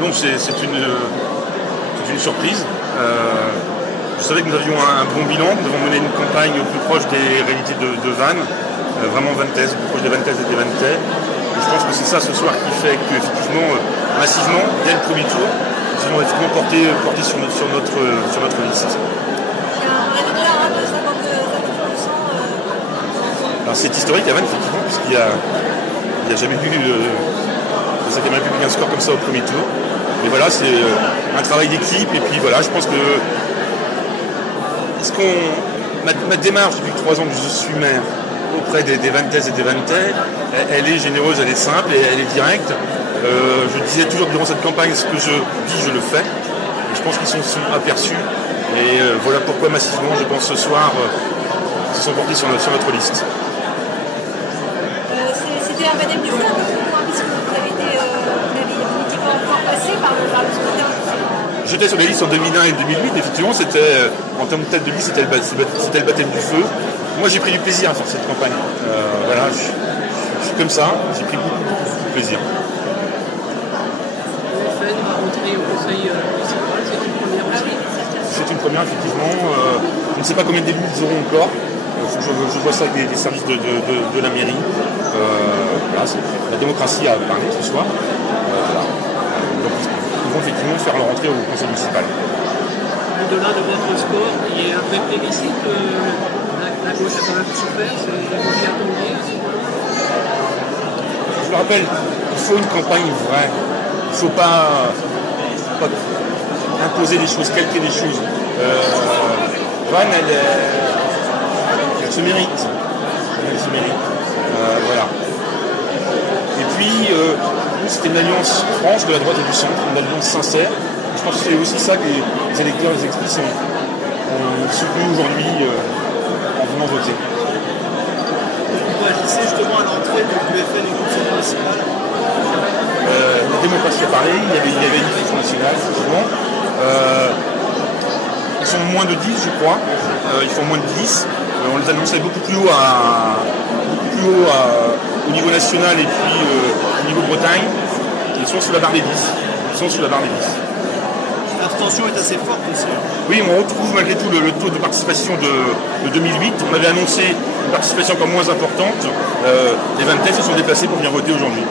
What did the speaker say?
Non, c'est une surprise. Je savais que nous avions un bon bilan, que nous avons mené une campagne au plus proche des réalités de Vannes, vraiment vannaises, plus proche des vannaises et des vannaitais. Je pense que c'est ça ce soir qui fait qu'effectivement, massivement, dès le premier tour, nous allons effectivement porter sur notre liste. Alors c'est historique à Vannes, effectivement, puisqu'il n'y a jamais eu le 5e République un score comme ça au premier tour. Mais voilà, c'est un travail d'équipe, et puis voilà, je pense que ma démarche depuis 3 ans que je suis maire auprès des vannaises et des vannaitais, elle est généreuse, elle est simple et elle est directe. Je disais toujours durant cette campagne, ce que je dis, je le fais. Et je pense qu'ils sont aperçus. Et voilà pourquoi massivement, je pense ce soir, ils se sont portés sur notre liste. C'était un baptême du feu un peu plus loin, puisque vous n'étiez pas encore passé par le scrutin. J'étais sur les listes en 2001 et 2008, effectivement, c'était, en termes de tête de liste, c'était le baptême du feu. Moi, j'ai pris du plaisir à faire cette campagne. Voilà, je suis comme ça, j'ai pris beaucoup de plaisir. Le fait de rentrer au conseil municipal, c'est une première aussi. C'est une première, effectivement. Je ne sais pas combien d'élus ils auront encore. Je vois ça avec des services de la mairie. Voilà, la démocratie a parlé ce soir. Voilà. Donc, ils vont effectivement faire leur entrée au conseil municipal. Au-delà de votre score, il y a un vrai plébiscite. La gauche a quand même souffert, c'est bien tombé à ce moment-là. Je le rappelle, il faut une campagne vraie. Il ne faut pas imposer des choses, calquer des choses. Vannes, elle se mérite. Elle se mérite. Voilà. Et puis, nous, c'était une alliance franche de la droite et du centre, une alliance sincère. Je pense que c'est aussi ça que les électeurs, les experts ont soutenu aujourd'hui en venant voter. Pourquoi agissez justement à l'entrée du FN et du conseil municipal? La démocratie a parlé, il y avait une élection nationale, effectivement. Ils sont moins de 10, je crois. Ils font moins de 10. On les annonçait beaucoup plus haut au niveau national et puis au niveau Bretagne. Ils sont sous la barre des 10. L'abstention est assez forte aussi. Oui, on retrouve malgré tout le taux de participation de 2008. On avait annoncé une participation encore moins importante. Les vannaitais se sont déplacés pour venir voter aujourd'hui.